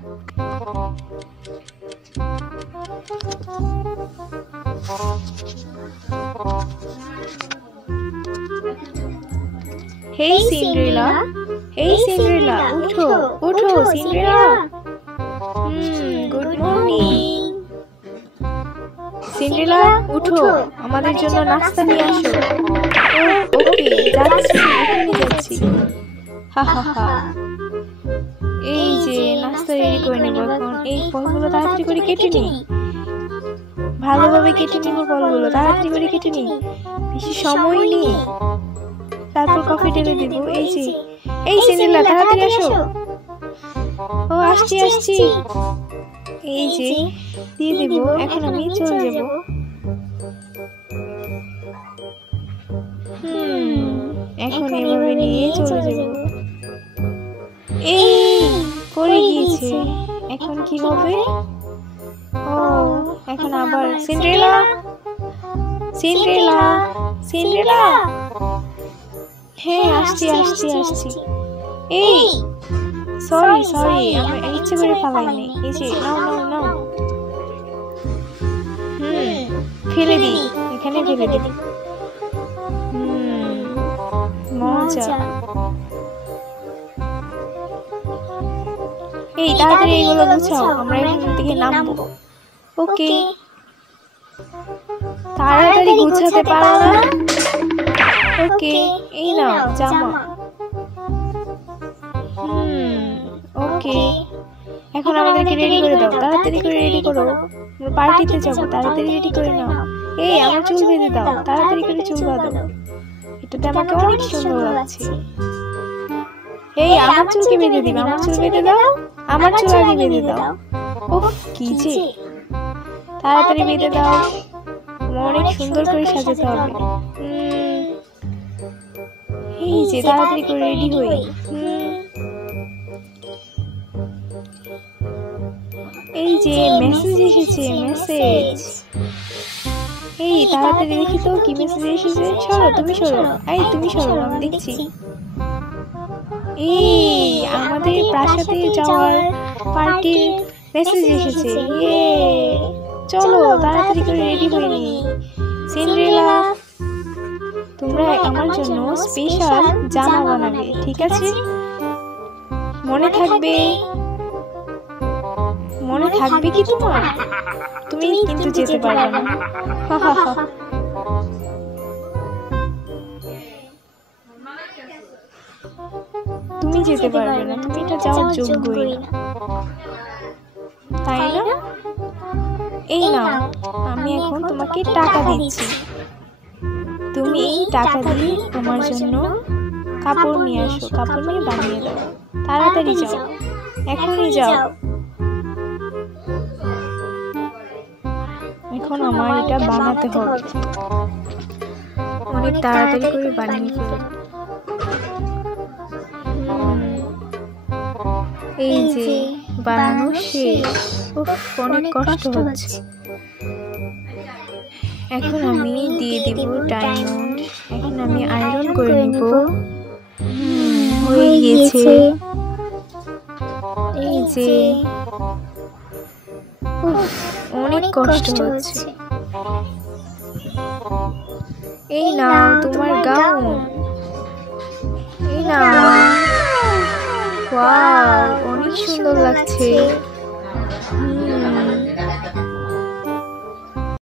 Hey Cinderella, hey Cinderella, উঠো উঠো Cinderella. Good morning. Cinderella, উঠো, আমাদের জন্য নাস্তা নিয়ে আসো। ওকে, যাচ্ছি, এখনই যাচ্ছি। হা হা হা। এই যে নাস্তা রেডি করে নেব এখন। এই ফলগুলো তাড়াতাড়ি করে কেটে নি, ভালোভাবে কেটে নিব ফলগুলো, তাড়াতাড়ি করে কেটে নি, বেশি সময় নেই। তারপর কফি ঢেলে দিব। এই যে, এই সিন্ড্রেলা তাড়াতাড়ি আসো। ও আসছি আসছি। এই যে দিয়ে দিব, এখন আমি চলে যাব। এখন এভাবে নিয়ে চলে যাব। এই পড়ে গিয়েছে, এখন কি হবে? ও এখন আবার সিন্ড্রেলা, সিন্ড্রেলা, সিন্ড্রেলা। হ্যাঁ আসছি আসছি আসছি। এই সরি সরি, আমি ইচ্ছে করে ফালাইনি। এই যে নাও নাও নাও। ফেলে দিই, এখানে ফেলে দিই। মজা। এই তাড়াতাড়ি এগুলো গুছাও, আমরা এখান থেকে নামবো। ওকে, তাড়াতাড়ি গুছাতে পারো না? ওকে, এই নাও জামা। ওকে, এখন আমাদেরকে রেডি করে দাও, তাড়াতাড়ি করে রেডি করো, আমরা পার্টিতে যাবো, তাড়াতাড়ি রেডি করে নাও। এই আমার চুল বেঁধে দাও, তাড়াতাড়ি করে চুল বাঁধো, এটাতে আমাকে অনেক সুন্দর লাগছে। এই আমার চুলকে বেঁধে দিবে, আমার চুল বেঁধে দাও, আমার চুল আগে বেঁধে দাও। ওহ কি যে, তাড়াতাড়ি বেঁধে দাও, অনেক সুন্দর করে সাজাতে হবে। এই যে তাড়াতাড়ি করে রেডি হই। এই যে মেসেজ এসেছে, মেসেজ। এই তাড়াতাড়ি দেখি তো কি মেসেজ এসেছে। সরো তুমি সরো, এই তুমি সরো, আমি দেখছি। এই আমাদের প্রাসাদে যাওয়ার পার্টির মেসেজ এসেছে। ইয়ে, চলো তাড়াতাড়ি করে রেডি হয়ে নি। সিন্ড্রেলা, তোমরা আমার জন্য স্পেশাল জামা বানাবে, ঠিক আছে? মনে থাকবে, মনে থাকবে কি তোমার? তুমি কিন্তু যেতে পারবে না। তুমি যেতে পারবে না, তুমি এটা যাওয়ার যোগ্যই না, তাই না? এই নাও, আমি এখন তোমাকে টাকা দিচ্ছি, তুমি এই টাকা দিয়ে তোমার জন্য কাপড় নিয়ে আসো, কাপড় নিয়ে বানিয়ে দাও। তাড়াতাড়ি যাও, এখনই যাও। এখন আমার এটা বানাতে হবে, অনেক তাড়াতাড়ি করে বানিয়ে ফেলো। এই যে বানানো শেষ। অনেক কষ্ট হচ্ছে। এখন আমি দিয়ে দিব ডায়মন্ড, এখন আমি আয়রন করে নিব। হয়ে গেছে। এই যে অনেক কষ্ট হচ্ছে। এই নাও তোমার গাউন, এই নাও। ওয়াও, অনেক সুন্দর লাগছে।